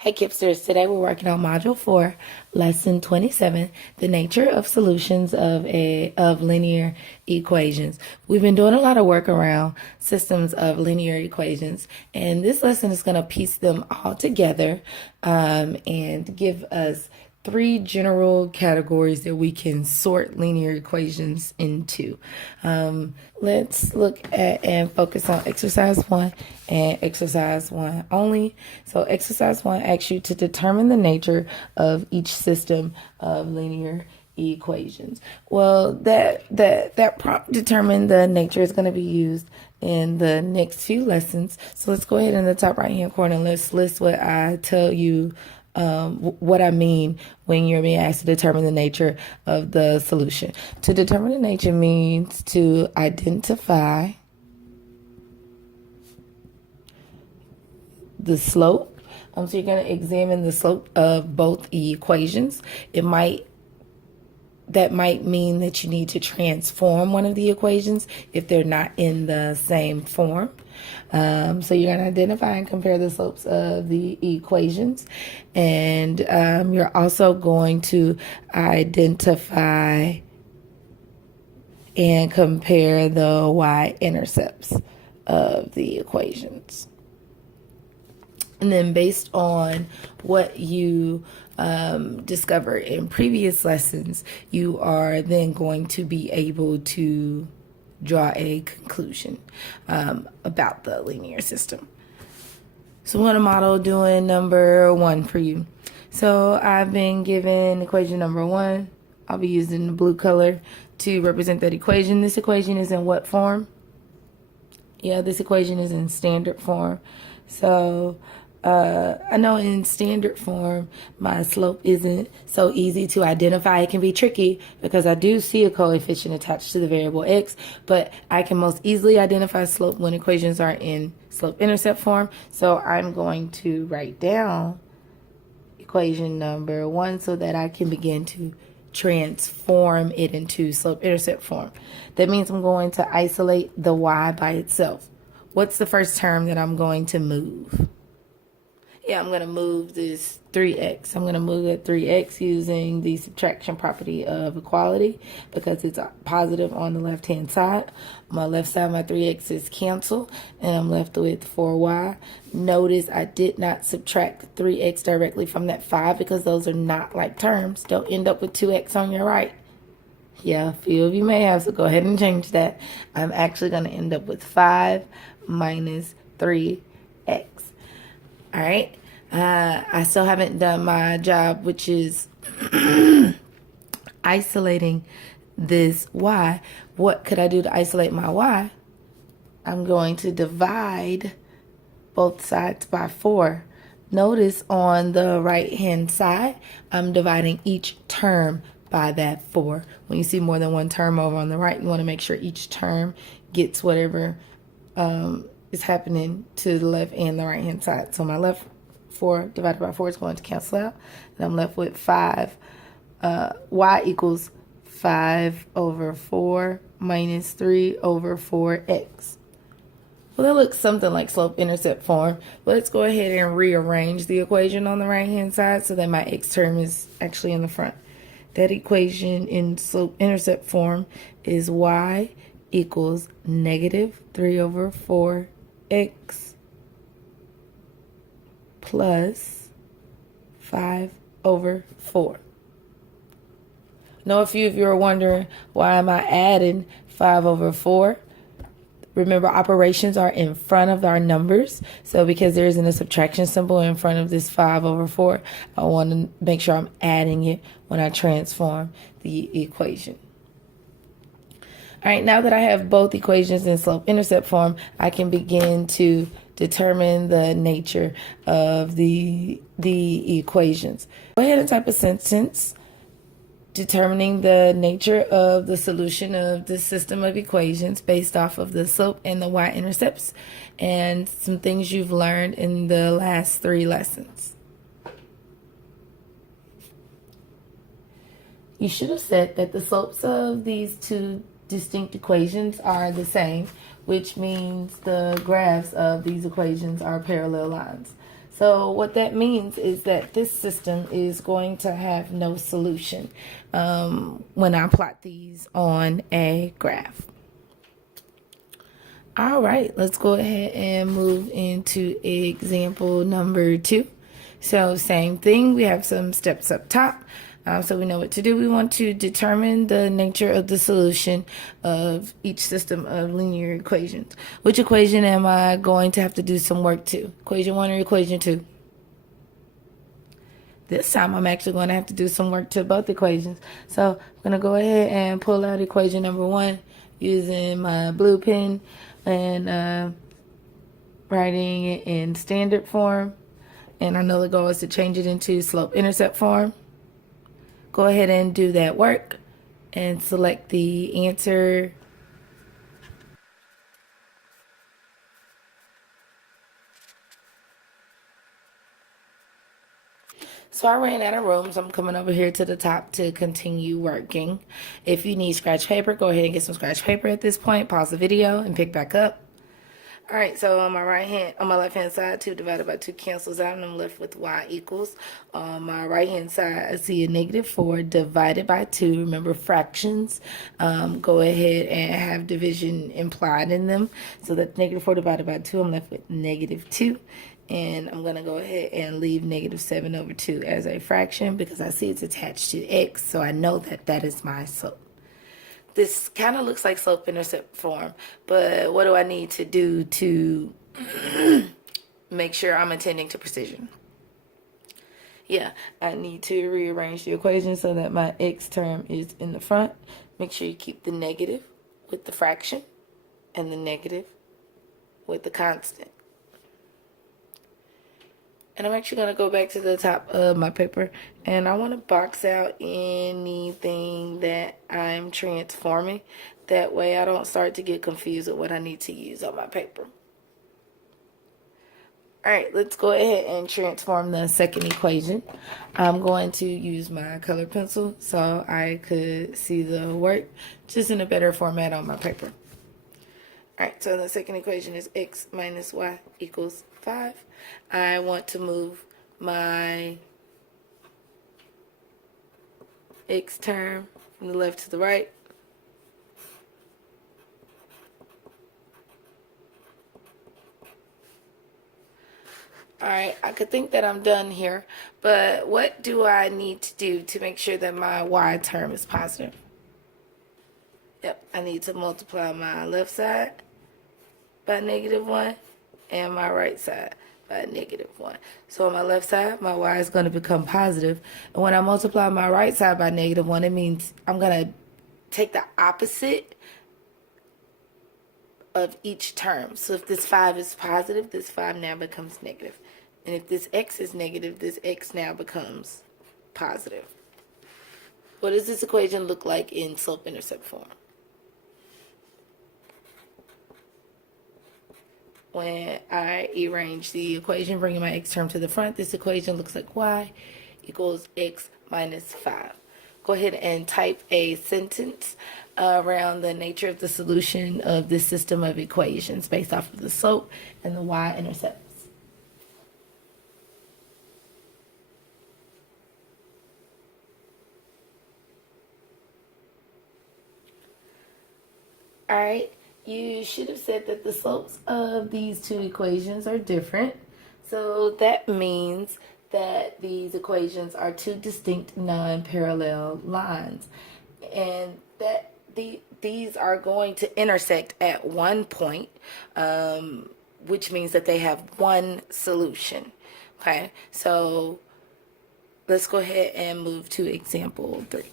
Hey Kipsters, today we're working on Module 4, Lesson 27, the nature of solutions of linear equations. We've been doing a lot of work around systems of linear equations, and this lesson is going to piece them all together and give us three general categories that we can sort linear equations into. Let's look at and focus on exercise 1 and exercise 1 only. So exercise 1 asks you to determine the nature of each system of linear equations. Well, that prompt determine the nature is going to be used in the next few lessons. So let's go ahead in the top right hand corner and let's list what I tell you what I mean when you're being asked to determine the nature of the solution. To determine the nature means to identify the slope. So you're going to examine the slope of both equations. That might mean that you need to transform one of the equations if they're not in the same form. So you're going to identify and compare the slopes of the equations. And you're also going to identify and compare the y-intercepts of the equations. And then based on what you discovered in previous lessons, you are then going to be able to draw a conclusion about the linear system. So I'm going to model doing number 1 for you. So I've been given equation number 1. I'll be using the blue color to represent that equation. This equation is in what form? Yeah, this equation is in standard form. So I know in standard form, my slope isn't so easy to identify. It can be tricky because I do see a coefficient attached to the variable x, but I can most easily identify slope when equations are in slope-intercept form. So I'm going to write down equation number 1 so that I can begin to transform it into slope-intercept form. That means I'm going to isolate the y by itself. What's the first term that I'm going to move? Yeah, I'm going to move this 3x. I'm going to move that 3x using the subtraction property of equality because it's positive on the left-hand side. On my left side, my 3x's cancel, and I'm left with 4y. Notice I did not subtract 3x directly from that 5 because those are not like terms. Don't end up with 2x on your right. Yeah, a few of you may have, so go ahead and change that. I'm actually going to end up with 5 minus 3x. All right. I still haven't done my job, which is isolating this y. What could I do to isolate my y? I'm going to divide both sides by 4. Notice on the right-hand side, I'm dividing each term by that 4. When you see more than one term over on the right, you want to make sure each term gets whatever is happening to the left and the right-hand side. So my left 4 divided by 4 is going to cancel out, and I'm left with 5. Y equals 5 over 4 minus 3 over 4x. Well, that looks something like slope-intercept form, but let's go ahead and rearrange the equation on the right-hand side so that my x term is actually in the front. That equation in slope-intercept form is y equals negative 3 over 4x plus 5 over 4. Now, a few of you are wondering, why am I adding 5 over 4? Remember, operations are in front of our numbers. So because there isn't a subtraction symbol in front of this 5 over 4, I want to make sure I'm adding it when I transform the equation. All right, now that I have both equations in slope-intercept form, I can begin to determine the nature of the equations. Go ahead and type a sentence determining the nature of the solution of the system of equations based off of the slope and the y-intercepts and some things you've learned in the last 3 lessons. You should have said that the slopes of these 2 distinct equations are the same, which means the graphs of these equations are parallel lines. So what that means is that this system is going to have no solution when I plot these on a graph. All right, let's go ahead and move into example number 2. So same thing, we have some steps up top. So we know what to do. We want to determine the nature of the solution of each system of linear equations. Which equation am I going to have to do some work to? Equation 1 or equation 2? This time I'm actually going to have to do some work to both equations. So I'm going to go ahead and pull out equation number 1 using my blue pen and writing it in standard form. And I know the goal is to change it into slope-intercept form. Go ahead and do that work and select the answer. So I ran out of room, so I'm coming over here to the top to continue working. If you need scratch paper, go ahead and get some scratch paper at this point. Pause the video and pick back up. All right, so on my left hand side, 2 divided by 2 cancels out, and I'm left with y equals. On my right hand side, I see a -4 divided by 2. Remember fractions. Go ahead and have division implied in them. So that -4 divided by 2, I'm left with -2. And I'm going to go ahead and leave -7 over 2 as a fraction because I see it's attached to x, so I know that that is my slope. This kind of looks like slope-intercept form, but what do I need to do to make sure I'm attending to precision? Yeah, I need to rearrange the equation so that my x term is in the front. Make sure you keep the negative with the fraction and the negative with the constant. And I'm actually going to go back to the top of my paper, and I want to box out anything that I'm transforming. That way I don't start to get confused with what I need to use on my paper. Alright, let's go ahead and transform the second equation. I'm going to use my color pencil so I could see the work just in a better format on my paper. Alright, so the second equation is x minus y equals 5. I want to move my x term from the left to the right. Alright, I could think that I'm done here, but what do I need to do to make sure that my y term is positive? Yep, I need to multiply my left side by -1 and my right side by -1. So on my left side, my y is going to become positive. And when I multiply my right side by -1, it means I'm going to take the opposite of each term. So if this 5 is positive, this 5 now becomes negative. And if this x is negative, this x now becomes positive. What does this equation look like in slope-intercept form? When I arrange the equation, bringing my x term to the front, this equation looks like y equals x minus 5. Go ahead and type a sentence around the nature of the solution of this system of equations based off of the slope and the y-intercepts. All right. You should have said that the slopes of these two equations are different. So that means that these equations are two distinct non-parallel lines. And that these are going to intersect at one point, which means that they have one solution. Okay, so let's go ahead and move to example 3.